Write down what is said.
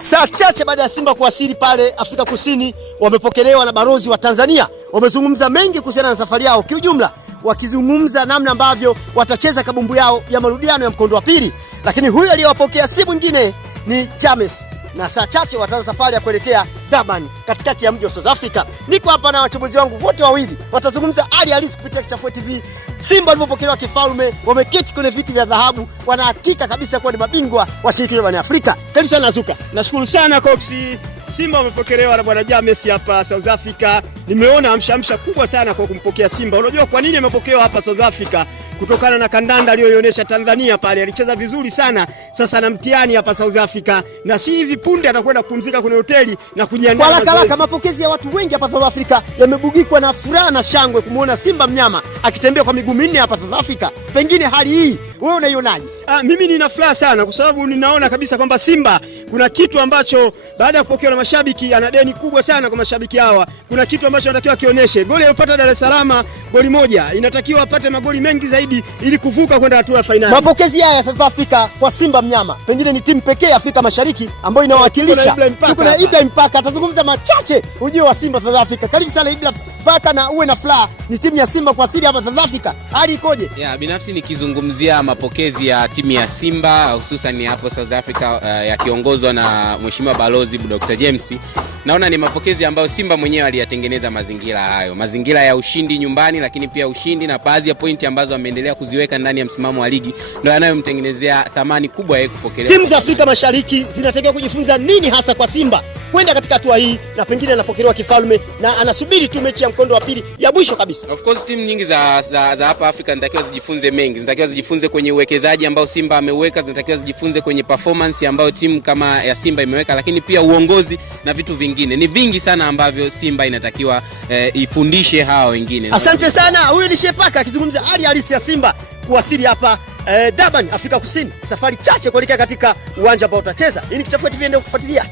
Saa chache baada ya Simba kuwasili pale Afrika Kusini, wamepokelewa na balozi wa Tanzania. Wamezungumza mengi kuhusiana na safari yao kiujumla, wakizungumza namna ambavyo watacheza kabumbu yao ya marudiano ya mkondo wa pili. Lakini huyu aliyewapokea si mwingine ni James, na saa chache wataanza safari ya kuelekea Durban katikati ya mji wa South Africa. Niko hapa na wachambuzi wangu wote wawili, watazungumza hali halisi kupitia Kishafue TV. Simba walipokelewa kifalme, wameketi kwenye viti vya dhahabu, wana hakika kabisa kuwa ni mabingwa wa shirikisho barani Afrika. Karibu sana Azuka. Nashukuru sana Cox. Simba wamepokelewa na bwana James hapa South Africa. Nimeona amshamsha kubwa sana kwa kumpokea Simba. Unajua kwa nini amepokewa hapa South Africa? Kutokana na kandanda aliyoionyesha Tanzania pale, alicheza vizuri sana. Sasa na mtihani hapa South Africa, na si hivi punde atakwenda kupumzika kwenye hoteli na kujiandaa kwa haraka. Mapokezi ya watu wengi hapa South Africa yamebugikwa na furaha na shangwe kumuona Simba mnyama akitembea kwa miguu minne hapa South Africa. Pengine hali hii wewe unaionaje? Mimi nina furaha sana kwa sababu ninaona kabisa kwamba Simba kuna kitu ambacho baada ya kupokewa na mashabiki, ana deni kubwa sana kwa mashabiki hawa. Kuna kitu ambacho anatakiwa kionyeshe. Goli aliyopata Dar es Salaam, goli moja, inatakiwa apate magoli mengi zaidi ili kuvuka kwenda hatua ya finali. Mapokezi haya ya South Africa kwa Simba mnyama, pengine ni timu pekee Afrika Mashariki ambayo inawakilisha. Tuko na Ibrahim Paka, atazungumza machache ujio wa Simba South Africa. Karibu sana Ibrahim Paka, na uwe na furaha. Ni timu ya Simba kwa asili hapa South Africa. Hali ikoje? Binafsi nikizungumzia mapokezi ya timu ya Simba hususan hapo South Africa yakiongozwa na Mheshimiwa Balozi Dr. James, naona ni mapokezi ambayo Simba mwenyewe aliyatengeneza mazingira hayo. Mazingira ya ushindi nyumbani, lakini pia ushindi na baadhi ya pointi ambazo ameendelea kuziweka ndani ya msimamo wa ligi ndio yanayomtengenezea thamani kubwa ya kupokelewa. Timu za Afrika Mashariki zinatakiwa kujifunza nini hasa kwa Simba kwenda katika hatua hii, na pengine anapokelewa kifalme na anasubiri tu mechi ya mkondo wa pili ya mwisho kabisa? Of course timu nyingi za hapa Afrika zinatakiwa zijifunze mengi. Zinatakiwa zijifunze kwenye uwekezaji ambao Simba ameuweka, zinatakiwa zijifunze kwenye performance ambayo timu kama ya Simba imeweka, lakini pia uongozi na vitu vingine. Ni vingi sana ambavyo Simba inatakiwa ifundishe hawa wengine. Asante sana. Huyu ni Shepaka akizungumza hali halisi ya Simba kuwasili hapa Durban, Afrika Kusini. Safari chache kuelekea katika uwanja ambao utacheza. Hii ni Kishafue TV, endelea kufuatilia.